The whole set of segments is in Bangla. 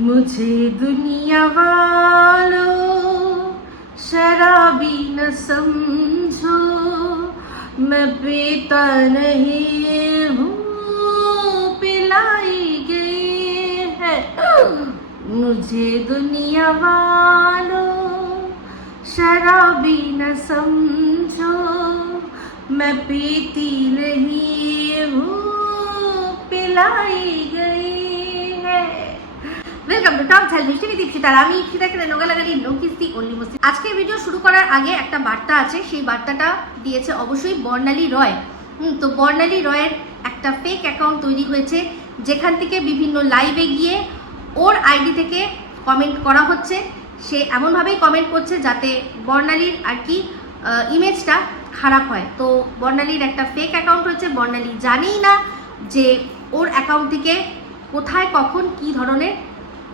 मुझे दुनिया वालों शराबी न समझो, मैं पीता नहीं हूँ, पिलाई गई है। मुझे दुनिया वालों शराबी न समझो, मैं पीती नहीं हूँ, पिलाई गई ওয়েলকাম টু টপ ঝাল মিষ্টি ইপসিতার আমি ইপসিতাকে নোগালাগালি নৌকিস্তি অনলি মুসলিম। আজকের ভিডিও শুরু করার আগে একটা বার্তা আছে, সেই বার্তাটা দিয়েছে অবশ্যই বর্ণালী রয়। হুম, তো বর্ণালী রয়ের একটা ফেক অ্যাকাউন্ট তৈরি হয়েছে, যেখান থেকে বিভিন্ন লাইভে গিয়ে ওর আইডি থেকে কমেন্ট করা হচ্ছে। সে এমনভাবেই কমেন্ট করছে যাতে বর্ণালীর আর কি ইমেজটা খারাপ হয়। তো বর্ণালীর একটা ফেক অ্যাকাউন্ট হয়েছে বর্ণালী জানেই না যে ওর অ্যাকাউন্ট থেকে কোথায়, কখন, কি ধরনের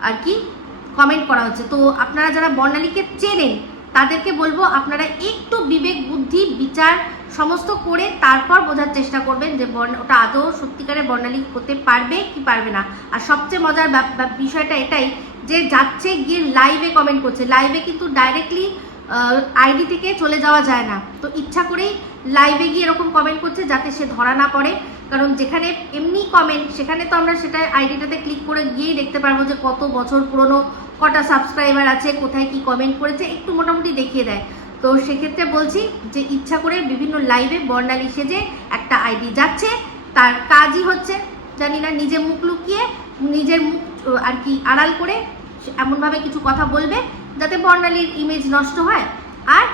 আর কি কমেন্ট করা হচ্ছে। তো আপনারা যারা বর্ণালীকে চেনেন, তাদেরকে বলব আপনারা একটু বিবেক, বুদ্ধি, বিচার সমস্ত করে তারপর বোঝার চেষ্টা করবেন যে বর্ণ- ওটা আদৌ সত্যিকারের বর্ণালী হতে পারবে কি পারবে না। আর সবচেয়ে মজার বিষয়টা এটাই যে যাচ্ছে গিয়ে লাইভে কমেন্ট করছে। লাইভে কিন্তু ডাইরেক্টলি আইডি থেকে চলে যাওয়া যায় না। তো ইচ্ছা করেই লাইভে গিয়ে এরকম কমেন্ট করছে যাতে সে ধরা না পড়ে। কারণ যেখানে এমনি কমেন্ট সেখানে তো আমরা সেটা আইডিটাতে ক্লিক করে গিয়েই দেখতে পারব যে কত বছর পুরনো, কটা সাবস্ক্রাইবার আছে, কোথায় কি কমেন্ট করেছে, একটু মোটামুটি দেখিয়ে দেয়। তো সেক্ষেত্রে বলছি যে ইচ্ছা করে বিভিন্ন লাইভে বর্ণালী সেজে একটা আইডি যাচ্ছে, তার কাজই হচ্ছে জানি না নিজে মুখ লুকিয়ে, নিজের মুখ আর কি আড়াল করে এমনভাবে কিছু কথা বলবে, যাতে বর্ণালীর ইমেজ নষ্ট হয়। আর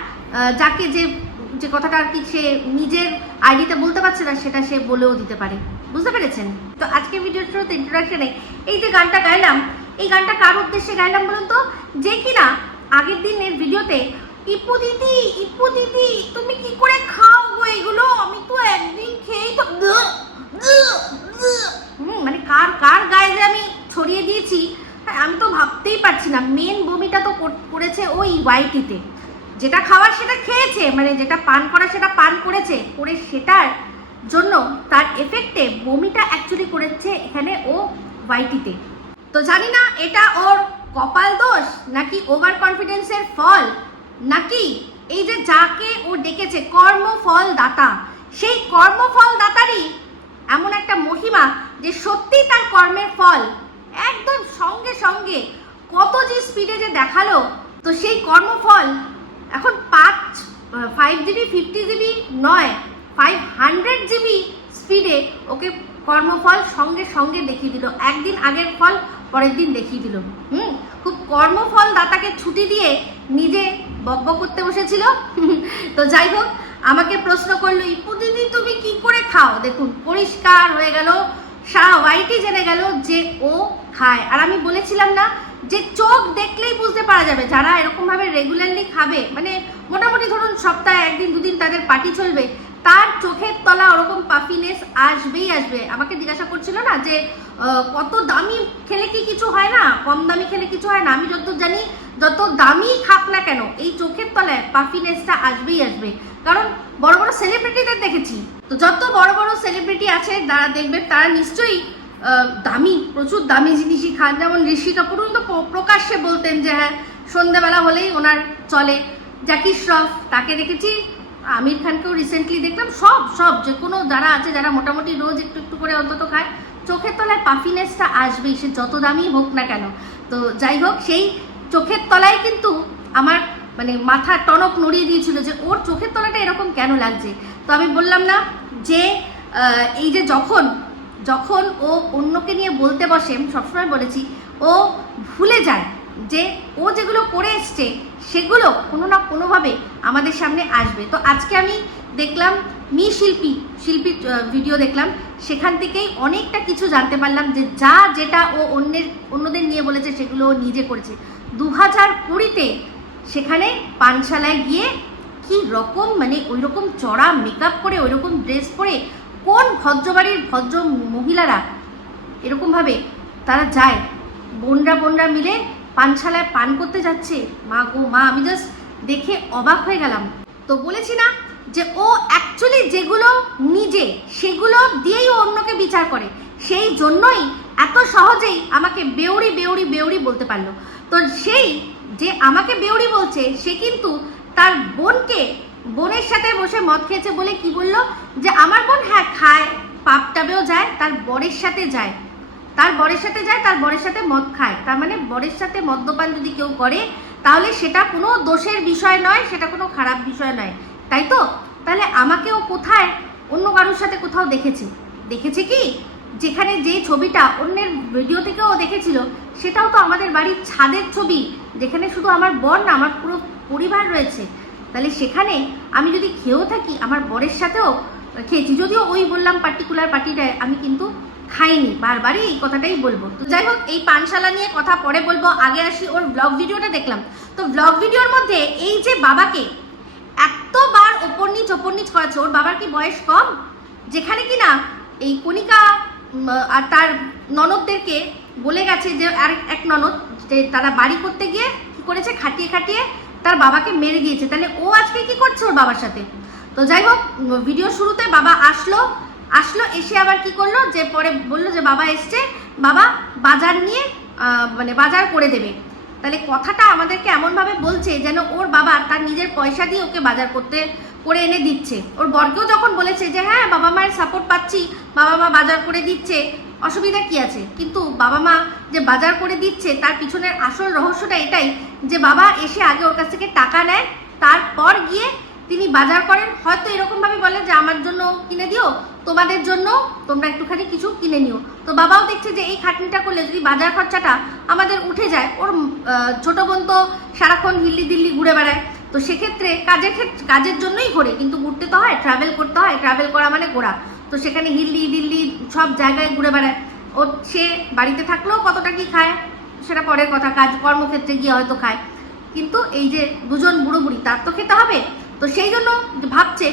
যাকে যে যে কথাটা আর কি সে নিজের আইডিতে বলতে পারছে না সেটা সে বলেও দিতে পারে। বুঝতে পেরেছেন? তো আজকে ভিডিওর শুরুতে ইন্ট্রোডাকশনে এই যে গানটা গাইলাম এই গানটা কার উদ্দেশ্যে গাইলাম বলুন তো? যে কিনা আগের দিনের ভিডিওতে ইপু দিদি ইপু দিদি তুমি কি করে খাও গো এগুলো? আমি তো একদিন খেয়েই তো মানে কার কার গায়ে যে আমি ছড়িয়ে দিয়েছি হ্যাঁ, আমি তো ভাবতেই পারছি না। মেন বমিটা তো কর- করেছে ওই ওয়াইটিতে যেটা খাওয়ার সেটা খেয়েছে মানে যেটা পান করা সেটা পান করেছে, করে সেটার জন্য তার এফেক্টে বমিটা অ্যাকচুয়ালি করেছে এখানে ও ওয়াইটিতে তো। জানি না এটা ওর কপাল দোষ নাকি ওভার কনফিডেন্সের ফল, নাকি এই যে যাকে ও ডেকেছে কর্মফল দাতা সেই কর্মফল দাতারই এমন একটা মহিমা যে সত্যি তার কর্মের ফল একদম সঙ্গে সঙ্গে কত যে স্পিডে যে দেখাল, তো সেই কর্মফল এখন পাঁচ ফাইভ জিবি ফিফটি জিবি নয় ফাইভ হান্ড্রেড জিবি স্পিডে ওকে কর্মফল সঙ্গে সঙ্গে দেখিয়ে দিল। একদিন আগের ফল, পরের দিন দেখিয়ে দিল। হুম? খুব কর্মফল দাতাকে ছুটি দিয়ে নিজে বকবক করতে বসেছিল। তো যাই হোক, আমাকে প্রশ্ন করল দিদি তুমি কি করে খাও? দেখুন, পরিষ্কার হয়ে গেল, সারা হোয়াইটই জেনে গেল যে ও খায়। আর আমি বলেছিলাম না যে চোখ দেখলেই বুঝতে পারা যাবে যারা এরকম ভাবে রেগুলারলি খাবে মানে মোটামুটি ধরুন সপ্তাহে একদিন, দুদিন তাদের পার্টি চলবে, তার চোখের তলা ওরকম পাফিনেস আসবেই আসবে। আমাকে জিজ্ঞাসা করছিল না যে কত দামি খেলে কি কিছু হয় না? কম দামি খেলে কিছু হয় না? আমি যতদূর জানি, যত দামি খাক না কেন, এই চোখের তলায় পাফিনেসটা আসবেই আসবে। কারণ বড় বড় সেলিব্রিটিদের দেখেছি। তো যত বড় বড় সেলিব্রিটি আছে, যারা দেখবেন তারা নিশ্চয়ই দামি, প্রচুর দামি জিনিসই খান। যেমন ঋষি কাপুর তো প্রকাশ্যে বলতেন যে হ্যাঁ সন্ধেবেলা হলেই ওনার চলে। জ্যাকি শ্রফ, তাকে দেখেছি। আমির খানকেও রিসেন্টলি দেখলাম। সব সব, যে কোনো যারা আছে, যারা মোটামুটি রোজ একটু একটু করে অন্তত খায়, চোখের তলায় পাফিনেসটা আসবেই, সে যত দামি হোক না কেন। তো যাই হোক, সেই চোখের তলায় কিন্তু আমার মানে মাথা টনক নড়িয়ে দিয়েছিল যে, ওর চোখের তলাটা এরকম কেন লাগছে? তো আমি বললাম না যে এই যে যখন যখন ও অন্যকে নিয়ে বলতে বসে, আমি সবসময় বলেছি, ও ভুলে যায় যে ও যেগুলো করে এসছে, সেগুলো কোনো না কোনোভাবে আমাদের সামনে আসবে। তো আজকে আমি দেখলাম মি শিল্পী শিল্পীর ভিডিও দেখলাম, সেখান থেকেই অনেকটা কিছু জানতে পারলাম যে যা যেটা ও অন্যের, অন্যদের নিয়ে বলেছে, সেগুলো ও নিজে করেছে। দু হাজার কুড়িতে সেখানে পানশালায় গিয়ে কি রকম মানে ওই রকম চড়া মেকআপ করে ওই রকম ড্রেস পরে কোন ভদ্রবাড়ির ভদ্র মহিলারা এরকমভাবে তারা যায়? বোনরা বোনরা মিলে পানশালায় পান করতে যাচ্ছে? মা গো, মা, আমি জাস্ট দেখে অবাক হয়ে গেলাম। তো বলেছি না যে ও অ্যাকচুয়ালি যেগুলো নিজে, সেগুলো দিয়েই ও অন্যকে বিচার করে। সেই জন্যই এত সহজেই আমাকে বেউরি বেউরি বেউরি বলতে পারল। তো সেই যে আমাকে বেউরি বলছে, সে কিন্তু তার বোনকে বোনের সাথে বসে মদ খেয়েছে বলে কি বলল? যে আমার বোন হ্যাঁ খায় পাপ টাবেও যায়, তার বরের সাথে যায়। তার বরের সাথে যায়, তার বরের সাথে মদ খায়। তার মানে বরের সাথে মদ্যপান যদি কেউ করে, তাহলে সেটা কোনো দোষের বিষয় নয়, সেটা কোনো খারাপ বিষয় নয়। তাই তো? তাহলে আমাকেও কোথায়? অন্য কারোর সাথে কোথাও দেখেছে। দেখেছে কি? যেখানে যে ছবিটা অন্যের ভিডিও থেকেও দেখেছিল, সেটাও তো আমাদের বাড়ির ছাদের ছবি, যেখানে শুধু আমার বর না আমার পুরো পরিবার রয়েছে। তাহলে সেখানে আমি যদি খেয়েও থাকি, আমার বরের সাথেও খেয়েছি। যদিও ওই বললাম পার্টিকুলার পার্টিটায় আমি কিন্তু খাইনি, বারবারই এই কথাটাই বলব। তো যাই হোক, এই পানশালা নিয়ে কথা পরে বলব, আগে আসি ওর ব্লগ ভিডিওটা দেখলাম। তো ব্লগ ভিডিওর মধ্যে এই যে বাবাকে এতবার ওপর নিচ ওপর নিচ করাচ্ছে। ওর বাবার কি বয়স কম? যেখানে কি না এই কণিকা আর তার ননদদেরকে বলে গেছে যে, আর এক ননদ, যে তারা বাড়ি করতে গিয়ে কি করেছে? খাটিয়ে খাটিয়ে তার বাবাকে মেরে দিয়েছে। তাহলে ও আজকে কি করছে ওর বাবার সাথে? তো যাই হোক ভিডিও শুরুতে বাবা আসলো। আসলো, এসে আবার কি করল? যে পরে বলল যে, বাবা এসছে। বাবা বাজার নিয়ে মানে বাজার করে দেবে। তাহলে কথাটা আমাদেরকে এমনভাবে বলছে যেন ওর বাবা তার নিজের পয়সা দিয়ে ওকে বাজার করতে, করে এনে দিচ্ছে। ওর বরকেও যখন বলেছে যে হ্যাঁ বাবা মায়ের সাপোর্ট পাচ্ছি, বাবা মা বাজার করে দিচ্ছে, অসুবিধা কি আছে? কিন্তু বাবা মা যে বাজার করে দিচ্ছে, তার পিছনের আসল রহস্যটা এটাই যে বাবা এসে আগে ওর কাছ থেকে টাকা নেয়, তারপর গিয়ে তিনি বাজার করেন। হয়তো এরকমভাবে বলেন যে, আমার জন্য কিনে দিও, তোমাদের জন্য তোমরা একটুখানি কিছু কিনে নিও। তো বাবাও দেখছে যে, এই খাটনিটা করলে যদি বাজার খরচাটা আমাদের উঠে যায়, ওর ছোট বোন তো সারাক্ষণ হিল্লি দিল্লি ঘুরে বেড়ায়। তো সেক্ষেত্রে কাজের ক্ষেত্রে কাজের জন্যই ঘোরে, কিন্তু ঘুরতে তো হয় ট্রাভেল করতে হয় ট্রাভেল করা মানে ঘোরা। তো সেখানে হিল্লি দিল্লি সব জায়গায় ঘুরে বেড়ায়। ও, সে বাড়িতে থাকলেও কতটা কি খায়? সেটা পরের কথা, কাজ, কর্মক্ষেত্রে গিয়ে হয়তো খায়। কিন্তু এই যে দুজন বুড়ো বুড়ি তার তো খেতে হবে। তো সেই জন্য ভাবছে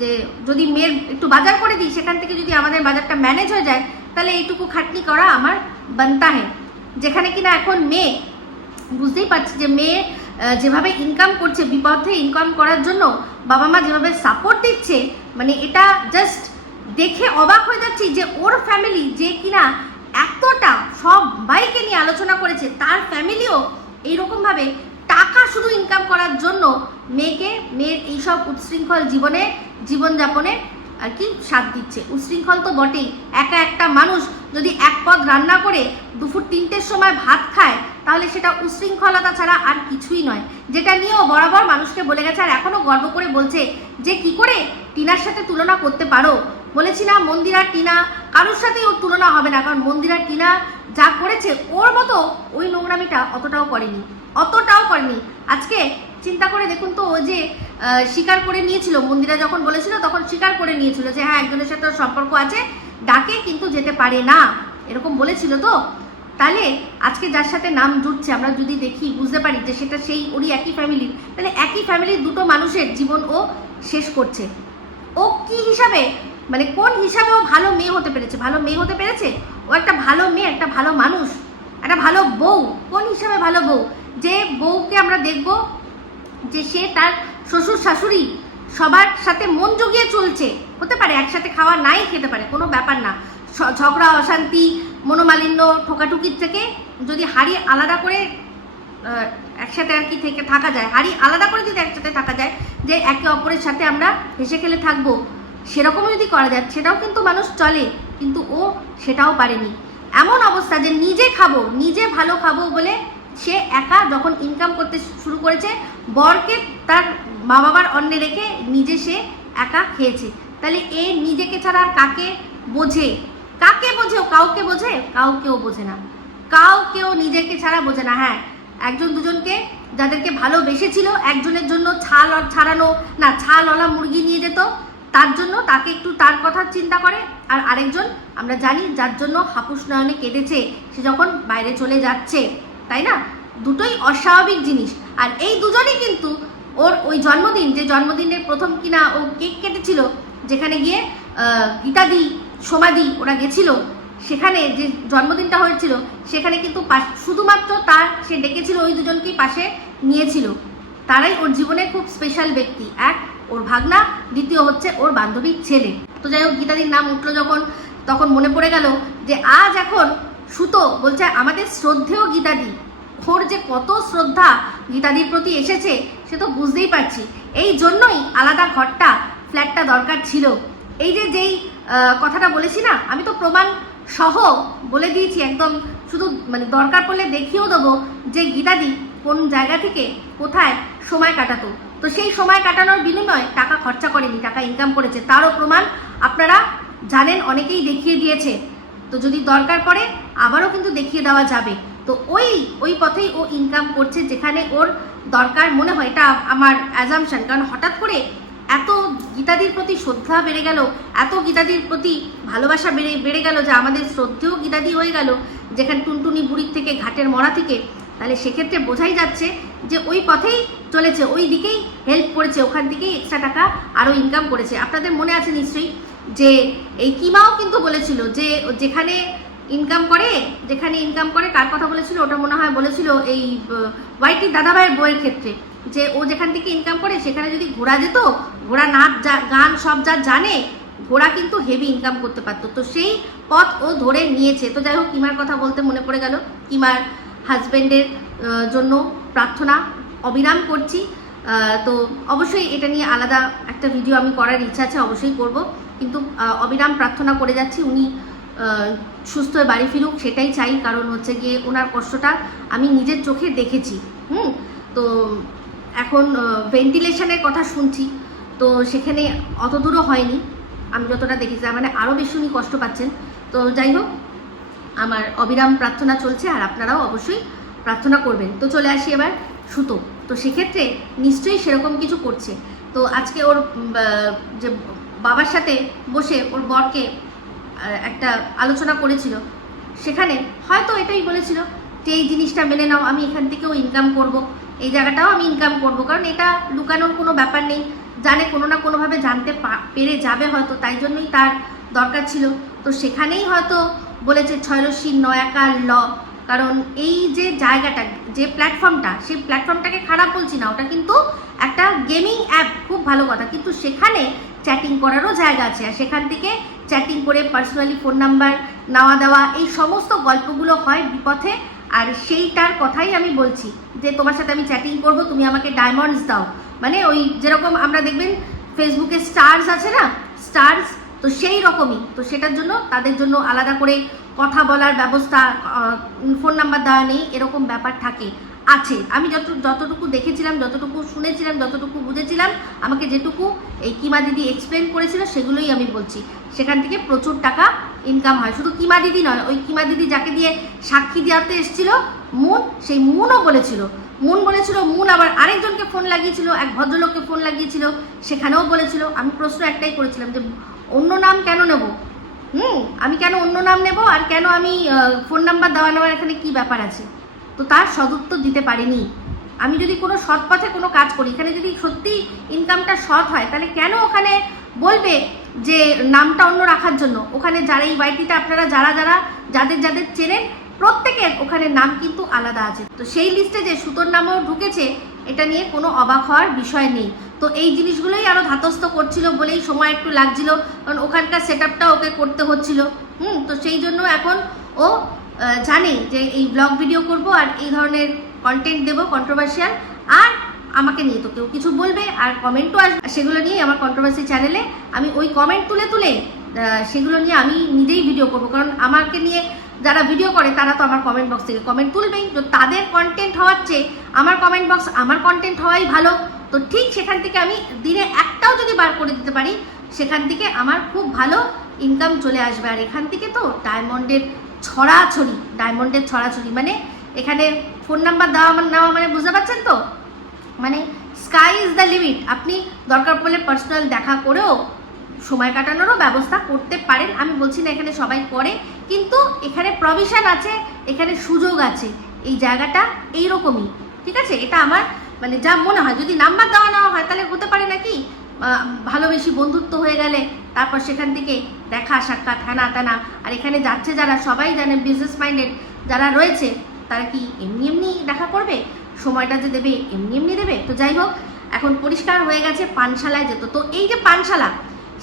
যে যদি মেয়ের একটু বাজার করে দিই, সেখান থেকে যদি আমাদের বাজারটা ম্যানেজ হয়ে যায়, তাহলে এইটুকু খাটনি করা আমার বানতা হে। যেখানে কিনা এখন মেয়ে, বুঝতেই পারছি যে মেয়ে যেভাবে ইনকাম করছে, বিপথে ইনকাম করার জন্য বাবা মা যেভাবে সাপোর্ট দিচ্ছে মানে এটা জাস্ট দেখে অবাক হয়ে যাচ্ছি যে ওর ফ্যামিলি যে কিনা এতটা সবাইকে নিয়ে আলোচনা করেছে, তার ফ্যামিলিও এইরকমভাবে টাকা শুধু ইনকাম করার জন্য মেয়েকে, মেয়ের এইসব উচ্ছৃঙ্খল জীবনে, জীবনযাপনে আর কি সাথ দিচ্ছে। উচ্ছৃঙ্খল তো বটেই, একা একটা মানুষ যদি এক পদ রান্না করে দুপুর তিনটের সময় ভাত খায়, তাহলে সেটা উচ্ছৃঙ্খলতা ছাড়া আর কিছুই নয়। যেটা নিয়েও বরাবর মানুষকে বলে গেছে আর এখনও গর্ব করে বলছে যে কি করে টিনার সাথে তুলনা করতে পারো? বলেছি না, মন্দিরা টিনা কারোর সাথেই ওর তুলনা হবে না, কারণ মন্দিরা টিনা যা করেছে ওর মতো ওই নোংরামিটা অতটাও করেনি অতটাও করেনি। আজকে চিন্তা করে দেখুন তো ও যে স্বীকার করে নিয়েছিল, মন্দিরা যখন বলেছিল তখন স্বীকার করে নিয়েছিল যে হ্যাঁ একজনের সাথে সম্পর্ক আছে, ডাকে কিন্তু যেতে পারে না, এরকম বলেছিল তো। তাহলে আজকে যার সাথে নাম জুটছে, আমরা যদি দেখি, বুঝতে পারি যে সেটা সেই, ওরই একই ফ্যামিলির তাহলে একই ফ্যামিলির দুটো মানুষের জীবন ও শেষ করছে। ও কি হিসাবে মানে কোন হিসাবে ও ভালো মেয়ে হতে পেরেছে? ভালো মেয়ে হতে পেরেছে? ও একটা ভালো মেয়ে, একটা ভালো মানুষ, একটা ভালো বউ। কোন হিসাবে ভালো বউ? যে বউকে আমরা দেখব, যে সে তার শ্বশুর, শাশুড়ি সবার সাথে মন জুগিয়ে চলছে। হতে পারে, একসাথে খাওয়া নাই, খেতে পারে, কোনো ব্যাপার না। ঝগড়া, অশান্তি, মনোমালিন্য, ঠোকাঠুকির থেকে যদি হাড়ি আলাদা করে একসাথে আর কি থেকে থাকা যায়? হাড়ি আলাদা করে যদি একসাথে থাকা যায়, যে একে অপরের সাথে আমরা হেসে খেলে থাকব সেরকমও যদি করা যায়, সেটাও কিন্তু মানুষ চলে, কিন্তু ও সেটাও পারেনি। এমন অবস্থা যে নিজে খাব, নিজে ভালো খাব বলে সে একা যখন ইনকাম করতে শুরু করেছে, বরকে তার মা বাবার অন্নে রেখে নিজে সে একা খেয়েছে। তাহলে এ নিজেকে ছাড়া আর কাকে বোঝে? কাকে বোঝে কাউকে বোঝে? কাউকেও বোঝে না। কাউকেও নিজেকে ছাড়া বোঝে না। হ্যাঁ একজন দুজনকে যাদেরকে ভালোবেসেছিল, একজনের জন্য ছাল ছাড়ানো, না ছালওয়ালা মুরগি নিয়ে যেত তার জন্য তাকে একটু তার কথা চিন্তা করে। আর আরেকজন, আমরা জানি যার জন্য হাপুস নয়নে কেটেছে সে যখন বাইরে চলে যাচ্ছে, তাই না? দুটোই অস্বাভাবিক জিনিস। আর এই দুজনই কিন্তু ওর ওই জন্মদিন, যে জন্মদিনের প্রথম কিনা ও কেক কেটেছিল, যেখানে গিয়ে গীতাদি, সোমাদি ওরা গেছিল, সেখানে যে জন্মদিনটা হয়েছিল, সেখানে কিন্তু শুধুমাত্র তার, সে ডেকেছিল ওই দুজনকেই পাশে নিয়েছিল। তারাই ওর জীবনের খুব স্পেশাল ব্যক্তি। এক ওর ভাগনা, দ্বিতীয় হচ্ছে ওর বান্ধবীর ছেলে। তো যাই হোক, গীতাদির নাম উঠল যখন, তখন মনে পড়ে গেল যে আজ এখন সুতো বলছে আমাদের শ্রদ্ধেয় গীতাদি। ওর যে কত শ্রদ্ধা গীতাদির প্রতি এসেছে, সে তো বুঝতেই পারছি। এই জন্যই আলাদা ঘরটা, ফ্ল্যাটটা দরকার ছিল। এই যে যেই কথাটা বলেছি না, আমি তো প্রমাণ সহ বলে দিয়েছি একদম। শুধু মানে দরকার পড়লে দেখিয়েও দেবো যে গীতাদি কোন জায়গা থেকে কোথায় সময় কাটাতো। তো সেই সময় কাটানোর বিনিময়ে টাকা খরচা করেনি, টাকা ইনকাম করেছে। তারও প্রমাণ আপনারা জানেন, অনেকেই দেখিয়ে দিয়েছে। তো যদি দরকার পড়ে, আবারও কিন্তু দেখিয়ে দেওয়া যাবে। তো ওই ওই পথেই ও ইনকাম করছে যেখানে ওর দরকার মনে হয়। এটা আমার অ্যাজামশান কারণ হঠাৎ করে এত গীতাদির প্রতি শ্রদ্ধা বেড়ে গেল, এত গীতাদির প্রতি ভালোবাসা বেড়ে বেড়ে গেল যে আমাদের শ্রদ্ধেও গীতাদি হয়ে গেল, যেখানে টুনটুনি বুড়ির থেকে, ঘাটের মরা থেকে তাহলে সেক্ষেত্রে বোঝাই যাচ্ছে যে ওই পথেই চলেছে, ওই দিকেই হেল্প করেছে, ওখান থেকেই এক্সট্রা টাকা আরও ইনকাম করেছে। আপনাদের মনে আছে নিশ্চয়ই যে এই কিমাও কিন্তু বলেছিল যে যেখানে ইনকাম করে, যেখানে ইনকাম করে, কার কথা বলেছিল? ওটা মনে হয় বলেছিল এই ওয়াইটি দাদাভাইয়ের বইয়ের ক্ষেত্রে যে ও যেখান থেকে ইনকাম করে, সেখানে যদি ঘোরা যেত, ঘোড়া নাচ গান সব যা জানে, ঘোড়া কিন্তু হেভি ইনকাম করতে পারতো। তো সেই পথ ও ধরে নিয়েছে। তো যাই হোক, কিমার কথা বলতে মনে পড়ে গেল। কিমার হাজব্যান্ডের জন্য প্রার্থনা অবিরাম করছি। তো অবশ্যই এটা নিয়ে আলাদা একটা ভিডিও আমি করার ইচ্ছা আছে, অবশ্যই করব। কিন্তু অবিরাম প্রার্থনা করে যাচ্ছি, উনি সুস্থ হয়ে বাড়ি ফিরুক, সেটাই চাই। কারণ হচ্ছে গিয়ে ওনার কষ্টটা আমি নিজের চোখে দেখেছি, হুম? তো এখন ভেন্টিলেশনের কথা শুনছি। তো সেখানে অত দূরও হয়নি। আমি যতটা দেখেছি মানে আরও বেশি উনি কষ্ট পাচ্ছেন। তো যাই হোক আমার অবিরাম প্রার্থনা চলছে আর আপনারাও অবশ্যই প্রার্থনা করবেন। তো চলে আসি এবার সুতো। তো সেক্ষেত্রে নিশ্চয়ই সেরকম কিছু করছে। তো আজকে ওর যে বাবার সাথে বসে ওর বরকে একটা আলোচনা করেছিল। সেখানে হয়তো এটাই বলেছিল যে, এই জিনিসটা মেনে নাও, আমি এখান থেকেও ইনকাম করব। এই জায়গাটাও আমি ইনকাম করব। কারণ এটা লুকানোর কোনো ব্যাপার নেই। জানে কোনো না কোনোভাবে জানতে পেরে যাবে হয়তো। তাই জন্যই তার দরকার ছিল। তো সেখানেই হয়তো বলেছে ছয়রশ্মি নয়াকার ল। কারণ এই যে জায়গাটা, যে প্ল্যাটফর্মটা সেই প্ল্যাটফর্মটাকে খারাপ বলছি না, ওটা কিন্তু একটা গেমিং অ্যাপ খুব ভালো কথা। কিন্তু সেখানে চ্যাটিং করারও জায়গা আছে। আর সেখান থেকে চ্যাটিং করে পার্সোনালি ফোন নাম্বার নেওয়া দেওয়া, এই সমস্ত গল্পগুলো হয় বিপথে। আর সেইটার কথাই আমি বলছি যে, তোমার সাথে আমি চ্যাটিং করব, তুমি আমাকে ডায়মন্ডস দাও। মানে ওই যেরকম আমরা দেখবেন ফেসবুকে স্টার্স আছে না? স্টার্স তো সেই রকমই। তো সেটার জন্য তাদের জন্য আলাদা করে কথা বলার ব্যবস্থা ফোন নাম্বার দেওয়া নেই, এরকম ব্যাপার থাকে, আছে। আমি যত, যতটুকু দেখেছিলাম, যতটুকু শুনেছিলাম, যতটুকু বুঝেছিলাম, আমাকে যেটুকু এই কিমা দিদি এক্সপ্লেন করেছিল, সেগুলোই আমি বলছি। সেখান থেকে প্রচুর টাকা ইনকাম হয়। শুধু কিমা দিদি নয়, ওই কিমা দিদি যাকে দিয়ে সাক্ষী দেওয়াতে এসেছিল, মুন, সেই মুনও বলেছিল। মুন বলেছিল, মুন আবার আরেকজনকে ফোন লাগিয়েছিল, এক ভদ্রলোককে ফোন লাগিয়েছিল, সেখানেও বলেছিল। আমি প্রশ্ন একটাই করেছিলাম যে অন্য নাম কেন নেব? হুম, আমি কেন অন্য নাম নেব আর কেন আমি ফোন নাম্বার দেওয়া নেওয়ার এখানে কি ব্যাপার আছে? তো তার সদুত্তর দিতে পারিনি। আমি যদি কোনো সৎ পথে কোনো কাজ করি, এখানে যদি সত্যি ইনকামটা সৎ হয়, তাহলে কেন ওখানে বলবে যে নামটা অন্য রাখার জন্য? ওখানে যারা এই বাড়িটিতে আপনারা যারা যারা, যাদের যাদের চেনেন, প্রত্যেকের ওখানে নাম কিন্তু আলাদা আছে। তো সেই লিস্টে যে সুতোর নামও ঢুকেছে, এটা নিয়ে কোনো অবাক হওয়ার বিষয় নেই। তো এই জিনিসগুলোই আরও ধাতস্থ করছিল বলেই সময় একটু লাগছিল, কারণ ওখানকার সেট ওকে করতে হচ্ছিল। হুম, তো সেই জন্য এখন ও জানে যে এই ব্লগ ভিডিও করব আর এই ধরনের কন্টেন্ট দেবো কন্ট্রোভার্সিয়াল আর আমাকে নিয়ে তো কেউ কিছু বলবে আর কমেন্টও আসবে। সেগুলো নিয়ে আমার কন্ট্রোভার্সি চ্যানেলে আমি ওই কমেন্ট তুলে তুলে সেগুলো নিয়ে আমি নিজেই ভিডিও করব। কারণ আমাকে নিয়ে যারা ভিডিও করে, তারা তো আমার কমেন্ট বক্স থেকে কমেন্ট তুলবেই। তো তাদের কন্টেন্ট হওয়ার চেয়ে আমার কমেন্ট বক্স আমার কন্টেন্ট হওয়াই ভালো। তো ঠিক সেখান থেকে আমি দিনে একটাও যদি বার করে দিতে পারি, সেখান থেকে আমার খুব ভালো ইনকাম চলে আসবে। আর এখান থেকে তো ডায়মন্ডের ছড়াছড়ি ডায়মন্ডের ছড়াছড়ি মানে এখানে ফোন নাম্বার দেওয়া মানে নেওয়া মানে বুঝতে পারছেন তো? মানে স্কাই ইজ দ্য লিমিট আপনি দরকার পড়লে পার্সোনাল দেখা করেও সময় কাটানোরও ব্যবস্থা করতে পারেন। আমি বলছি না এখানে সবাই করে, কিন্তু এখানে প্রভিশন আছে, এখানে সুযোগ আছে। এই জায়গাটা এইরকমই। ঠিক আছে? এটা আমার মানে যা মনে হয়, যদি নাম্বার দেওয়া নেওয়া হয়, তাহলে হতে পারে নাকি? ভালোবেসি বন্ধুত্ব হয়ে গেলে, তারপর সেখান থেকে দেখা, সাক্ষাৎ, হ্যানা ত্যানা। আর এখানে যাচ্ছে যারা, সবাই জানে বিজনেস মাইন্ডেড যারা রয়েছে, তারা কি এমনি এমনি দেখা করবে? সময়টা যে দেবে, এমনি এমনি দেবে? তো যাই হোক, এখন পরিষ্কার হয়ে গেছে পানশালায় যেত। তো এই যে পানশালা,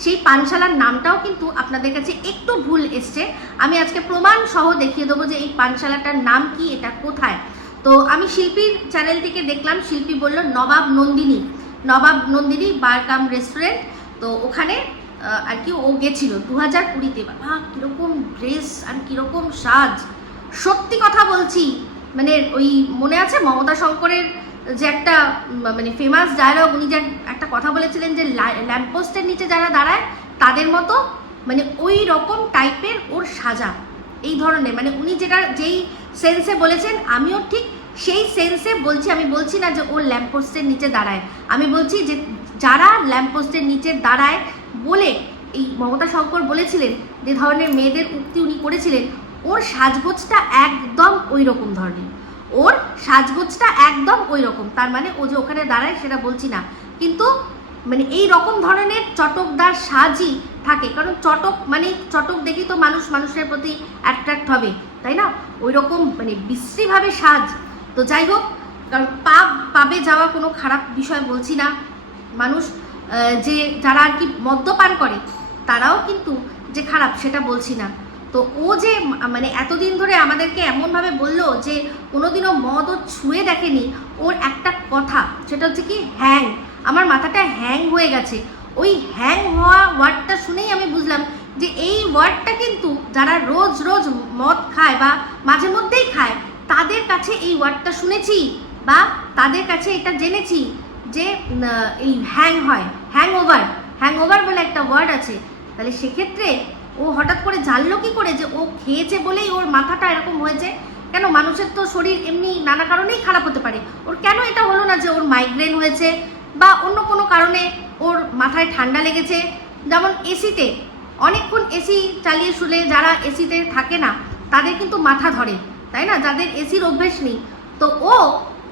সেই পানশালার নামটাও কিন্তু আপনাদের কাছে একটু ভুল এসছে। আমি আজকে প্রমাণ সহ দেখিয়ে দেবো যে এই পানশালাটার নাম কি, এটা কোথায়? তো আমি শিল্পীর চ্যানেল থেকে দেখলাম, শিল্পী বলল, Nawab Nandini. Nawab Nandini bar cum restaurant তো ওখানে আর কি ও গেছিল দু হাজার কুড়িতে। বাবা, কীরকম ড্রেস আর কীরকম সাজ। সত্যি কথা বলছি মানে ওই মনে আছে মমতা শঙ্করের যে একটা মানে ফেমাস ডায়লগ উনি যে একটা কথা বলেছিলেন যে ল্যাম্পপোস্টের নিচে যারা দাঁড়ায়, তাদের মতো মানে ওই রকম টাইপের ওর সাজা। এই ধরনের মানে উনি যেটা, যেই সেন্সে বলেছেন, আমিও ঠিক সেই সেন্সে বলছি, আমি বলছি না যে ও ল্যাম্পপোস্টের নিচে দাঁড়ায়। আমি বলছি যে যারা ল্যাম্পপোস্টের নিচে দাঁড়ায় বলে, এই মমতা শঙ্কর বলেছিলেন, যে ধরনের মেয়েদের উক্তি উনি করেছিলেন, ওর সাজগোজটা একদম ওই রকম ধরনের। ওর সাজগোজটা একদম ওই রকম তার মানে ও যে ওখানে দাঁড়ায় সেটা বলছি না। কিন্তু মানে এই রকম ধরনের চটকদার সাজই থাকে। কারণ চটক মানে চটক দেখি তো মানুষ, মানুষের প্রতি অ্যাট্রাক্ট হবে। তাই না? ওই রকম মানে বিশ্রীভাবে সাজ। তো যাই হোক, কারণ পাপ পাবে যাওয়া কোনো খারাপ বিষয় বলছি না। মানুষ যে, যারা আর কি মদ্যপান করে, তারাও কিন্তু যে খারাপ সেটা বলছি না। তো ও যে মানে এতদিন ধরে আমাদেরকে এমনভাবে বলল যে, কোনোদিনও মদ ও ছুঁয়ে দেখেনি, ওর একটা কথা, সেটা হচ্ছে কি হ্যাং। আমার মাথাটা হ্যাং হয়ে গেছে। ওই হ্যাং হওয়া ওয়ার্ডটা শুনেই আমি বুঝলাম যে এই ওয়ার্ডটা কিন্তু যারা রোজ রোজ মদ খায় বা মাঝে মধ্যেই খায়, তাদের কাছে এই ওয়ার্ডটা শুনেছি বা তাদের কাছে এটা জেনেছি যে এই হ্যাং হয় হ্যাং ওভার হ্যাং ওভার বলে একটা ওয়ার্ড আছে। তাহলে সেক্ষেত্রে ও হঠাৎ করে জানলো কি করে যে ও খেয়েছে বলেই ওর মাথাটা এরকম হয়েছে? কেন মানুষের তো শরীর এমনি নানা কারণেই খারাপ হতে পারে। ওর কেন এটা হলো না যে ওর মাইগ্রেন হয়েছে বা অন্য কোনো কারণে ওর মাথায় ঠান্ডা লেগেছে? যেমন এসিতে অনেকক্ষণ এসি চালিয়ে শুলে যারা এসিতে থাকে না, তাদের কিন্তু মাথা ধরে, তাই না? যাদের এসির অভ্যেস নেই। তো ও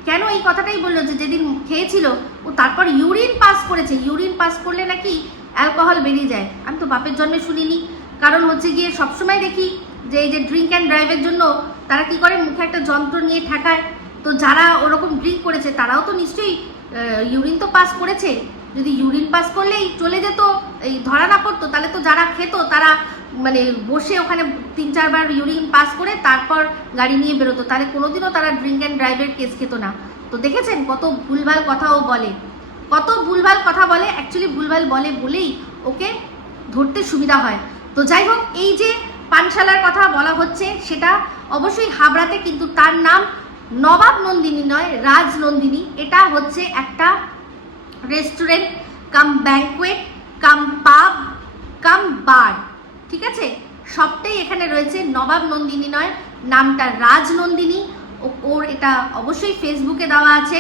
কেন এই কথাটাই বলল যে যেদিন খেয়েছিল, ও তারপর ইউরিন পাস করেছে। ইউরিন পাস করলে নাকি অ্যালকোহল বেরিয়ে যায়। আমি তো বাপের জন্মে শুনিনি। কারণ হচ্ছে গিয়ে সবসময় দেখি যে এই যে ড্রিঙ্ক অ্যান্ড ড্রাইভের জন্য তারা কি করে? মুখে একটা যন্ত্র নিয়ে ঠেকায়। তো যারা ওরকম ড্রিঙ্ক করেছে, তারাও তো নিশ্চয়ই ইউরিন তো পাস করেছে। যদি ইউরিন পাস করলেই চলে যেত এই ধরা না পড়তো, তাহলে তো যারা খেত তারা মানে বসে ওখানে তিন চারবার ইউরিন পাস করে তারপর গাড়ি নিয়ে বেরোতো। তাহলে কোনোদিনও তারা ড্রিঙ্ক অ্যান্ড ড্রাইভের কেস খেত না। তো দেখেছেন কত ভুলভাল কথাও বলে। কত ভুলভাল কথা বলে অ্যাকচুয়ালি ভুলভাল বলে বলেই ওকে ধরতে সুবিধা হয়। তো যাই হোক, এই যে পানশালার কথা বলা হচ্ছে, সেটা অবশ্যই হাবড়াতে কিন্তু তার নাম নবাব নন্দিনী নয়, রাজ নন্দিনী। এটা হচ্ছে একটা রেস্টুরেন্ট কাম ব্যাংকুয়েট কাম পাব কাম বার ঠিক আছে? সবটাই এখানে রয়েছে। নবাব নন্দিনী নয়, নামটা রাজ নন্দিনী। ওর এটা অবশ্যই ফেসবুকে দেওয়া আছে।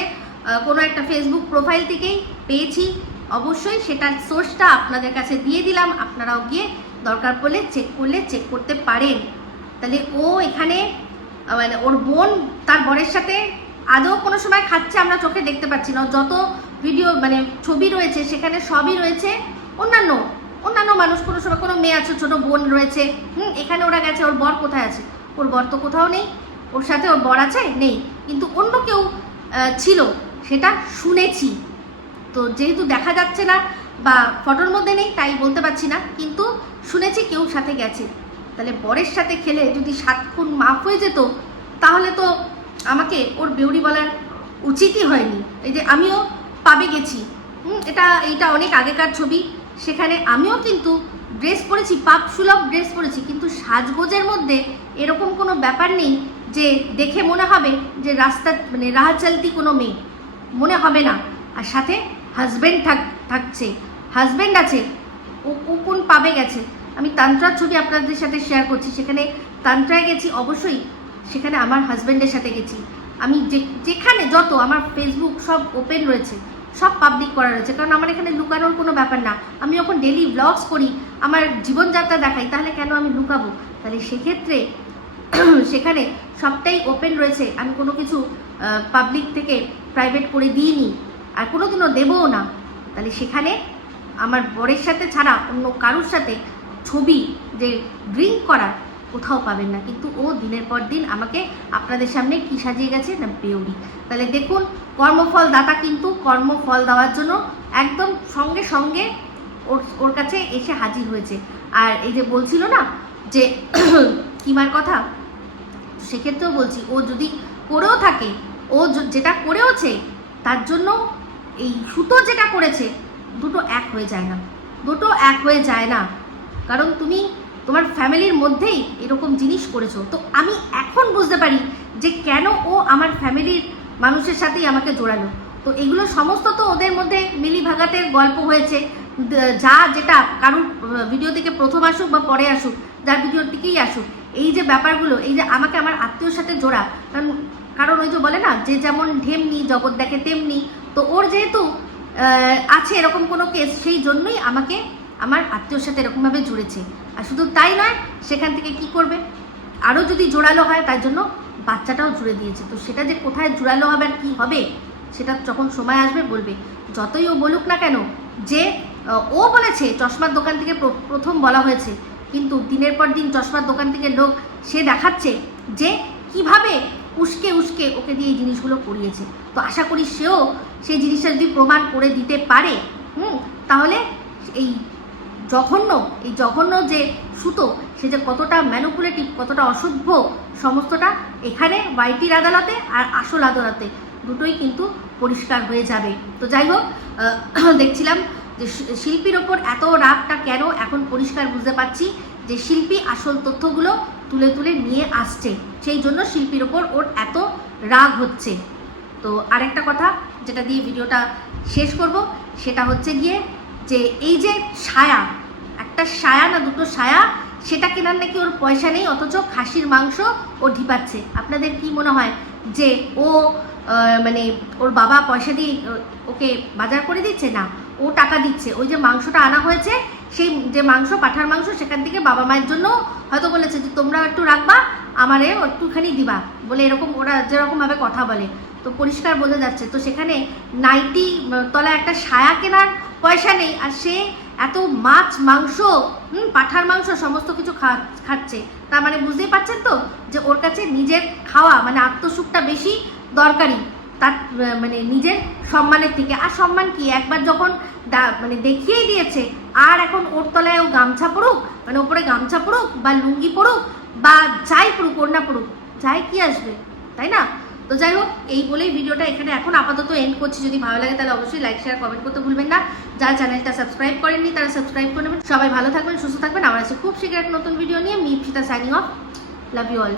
কোনো একটা ফেসবুক প্রোফাইল থেকেই পেয়েছি। অবশ্যই সেটার সোর্সটা আপনাদের কাছে দিয়ে দিলাম। আপনারাও গিয়ে দরকার পড়লে চেক করলে চেক করতে পারেন। তাহলে ও এখানে মানে ওর বোন তার বরের সাথে আদৌ কোনো সময় খাচ্ছে আমরা চোখে দেখতে পাচ্ছি না। যত ভিডিও মানে ছবি রয়েছে, সেখানে সবই রয়েছে। অন্যান্য অন্যান্য মানুষ কোনো সময় কোনো মেয়ে আছে, ছোট বোন রয়েছে, হুম, এখানে ওরা গেছে, ওর বর কোথায় আছে? ওর বর তো কোথাও নেই, ওর সাথে ওর বর আছে? নেই। কিন্তু অন্য কেউ ছিল, সেটা শুনেছি। তো যেহেতু দেখা যাচ্ছে না বা ফটোর মধ্যে নেই, তাই বলতে পারছি না, কিন্তু শুনেছি কেউ সাথে গেছে। তাহলে বরের সাথে খেলে যদি সাত খুন মাফ হয়ে যেত, তাহলে তো আমাকে ওর বেউরি বলার উচিতই হয়নি। এই যে আমিও পাবে গেছি। হুম, এটা, এইটা অনেক আগেকার ছবি। সেখানে আমিও কিন্তু ড্রেস পরেছি পাপ সুলভ ড্রেস পরেছি, কিন্তু সাজগোজের মধ্যে এরকম কোনো ব্যাপার নেই যে দেখে মনে হবে যে রাস্তা মানে রাহা চলতি কোনো মেয়ে। মনে হবে না। আর সাথে হাজব্যান্ড থাক, থাকছে। হাজব্যান্ড আছে। ও ও কোন পাবে গেছে? আমি তান্ত্রার ছবি আপনাদের সাথে শেয়ার করছি। সেখানে তান্ত্রায় গেছি অবশ্যই। সেখানে আমার হাজবেন্ডের সাথে গেছি। আমি যে, যেখানে যত আমার ফেসবুক সব ওপেন রয়েছে। সব পাবলিক করা রয়েছে। কারণ আমার এখানে লুকানোর কোনো ব্যাপার না। আমি যখন ডেলি ব্লগস করি, আমার জীবনযাত্রা দেখাই, তাহলে কেন আমি লুকাবো? তাহলে সেক্ষেত্রে সেখানে সবটাই ওপেন রয়েছে। আমি কোনো কিছু পাবলিক থেকে প্রাইভেট করে দিইনি। আর কোনোদিনও দেবও না। তাহলে সেখানে আমার বরের সাথে ছাড়া অন্য কারোর সাথে ছবি যে ড্রিঙ্ক করার কোথাও পাবেন না। কিন্তু ও দিনের পর দিন আমাকে আপনাদের সামনে কি সাজিয়ে গেছে না বেউরি। তাহলে দেখুন, কর্মফল দাতা কিন্তু কর্মফল দেওয়ার জন্য একদম সঙ্গে সঙ্গে ওর ওর কাছে এসে হাজির হয়েছে। আর এই যে বলছিল না যে কিমার কথা, সেক্ষেত্রেও বলছি, ও যদি করেও থাকে, ও যেটা করেওছে, তার জন্য এই সুতো যেটা করেছে, দুটো এক হয়ে যায় না। দুটো এক হয়ে যায় না। কারণ তুমি তোমার ফ্যামিলির মধ্যেই এরকম জিনিস করেছ। তো আমি এখন বুঝতে পারি যে কেন ও আমার ফ্যামিলির মানুষের সাথেই আমাকে জোড়ালো। তো এগুলো সমস্ত তো ওদের মধ্যে মিলি ভাগাতের গল্প হয়েছে। যা যেটা কারুর ভিডিও থেকে প্রথম আসুক বা পরে আসুক, যার ভিডিওর থেকেই আসুক, এই যে ব্যাপারগুলো, এই যে আমাকে আমার আত্মীয়র সাথে জোড়া, কারণ কারণ ওই যে বলে না, যে যেমন ঢেমনি, জগৎ দেখে তেমনি, তো ওর যেহেতু আছে এরকম কোনো কেস সেই জন্যই আমাকে আমার আত্মীয়র সাথে এরকমভাবে জুড়েছে। আর শুধু তাই নয়, সেখান থেকে কি করবে? আরও যদি জোড়ালো হয়, তার জন্য বাচ্চাটাও জুড়ে দিয়েছে। তো সেটা যে কোথায় জোড়ালো হবে আর কী হবে, সেটা যখন সময় আসবে বলবে। যতই ও বলুক না কেন, যে ও বলেছে, চশমার দোকান থেকে প্রথম বলা হয়েছে। কিন্তু দিনের পর দিন চশমার দোকান থেকে লোক সে দেখাচ্ছে যে, কীভাবে উস্কে উস্কে ওকে দিয়ে এই জিনিসগুলো করিয়েছে। তো আশা করি সেও সেই জিনিসটা যদি প্রমাণ করে দিতে পারে, হুম, তাহলে এই জঘন্য, এই জঘন্য যে সুতো, সে যে কতটা ম্যানুপুলেটিভ কতটা অসভ্য, সমস্তটা এখানে ওয়াইটির আদালতে আর আসল আদালতে দুটোই কিন্তু পরিষ্কার হয়ে যাবে। তো যাই হোক দেখছিলাম যে শিল্পীর ওপর এত রাগটা কেন এখন পরিষ্কার বুঝতে পারছি যে শিল্পী আসল তথ্যগুলো তুলে তুলে নিয়ে আসছে। সেই জন্য শিল্পীর ওপর ওর এত রাগ হচ্ছে। তো আরেকটা কথা যেটা দিয়ে ভিডিওটা শেষ করব, সেটা হচ্ছে গিয়ে যে এই যে ছায়া একটা সায়া না দুটো সায়া, সেটা কেনার নাকি ওর পয়সা নেই, অথচ খাসির মাংস ও ঢিপাচ্ছে। আপনাদের কি মনে হয় যে ও মানে ওর বাবা পয়সা দিয়ে ওকে বাজার করে দিচ্ছে না? ও টাকা দিচ্ছে। ওই যে মাংসটা আনা হয়েছে, সেই যে মাংস, পাঠার মাংস, সেখান থেকে বাবা মায়ের জন্য হয়তো বলেছে যে, তোমরা একটু রাখবা, আমারে একটুখানি দিবা। বলে এরকম ওরা যেরকমভাবে কথা বলে। তো পরিষ্কার বোঝা যাচ্ছে। তো সেখানে নাইটি তলায় একটা সায়া কেনার পয়সা নেই, আর সে এত মাছ, মাংস, হুম, পাঠার মাংস সমস্ত কিছু খাচ্ছে। তার মানে বুঝতেই পারছেন তো যে ওর কাছে নিজের খাওয়া মানে আত্মসুখটা বেশি দরকারি তার মানে নিজের সম্মানের থেকে। আর সম্মান কি? একবার যখন মানে দেখিয়েই দিয়েছে, আর এখন ওর তলায় ও গামছা পড়ুক মানে ওপরে গামছা পড়ুক বা লুঙ্গি পড়ুক বা যাই পড়ুক ওড়না পড়ুক যাই কি আসবে, তাই না? তো যাই হোক, এই বলেই ভিডিওটা এখানে এখন আপাতত এন্ড করছি। যদি ভালো লাগে তাহলে অবশ্যই লাইক শেয়ার কমেন্ট করতে ভুলবেন না। যারা চ্যানেলটা সাবস্ক্রাইব করেননি, তারা সাবস্ক্রাইব করে নেবেন। সবাই ভালো থাকবেন, সুস্থ থাকবেন। আমার আছে খুব শীঘ্র এক নতুন ভিডিও নিয়ে। Mipsita signing off love you all